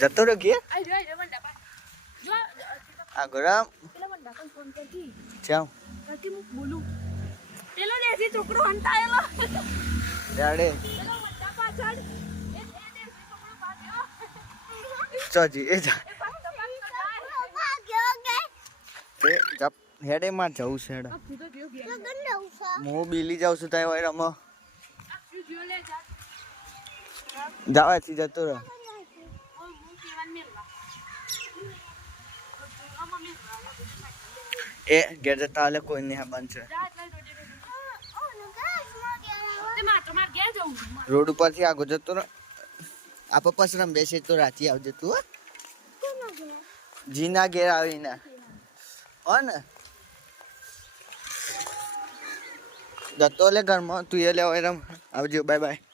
જતો રહ્યો કે આ ગરમ જાવ પેલો દેશી છોકરો હંતાયેલો ડાડે ચોજી એ જા એ જપ હેડે માં જવું છે હેડ હું બીલી જાઉં છું ત્યાં હોય રમો જવાથી જતો રહો એ ઘેર જતા હાલે કોઈ નહીં બંધ છે રોડ ઉપરથી આગળ જતો રહો આ પપ્પા શ્રમ બેસે તો રાતી આવજે તું જીના ઘેર આવીને હો ને જતો લે ઘરમાં તું એ લે રમ આવજો બાય બાય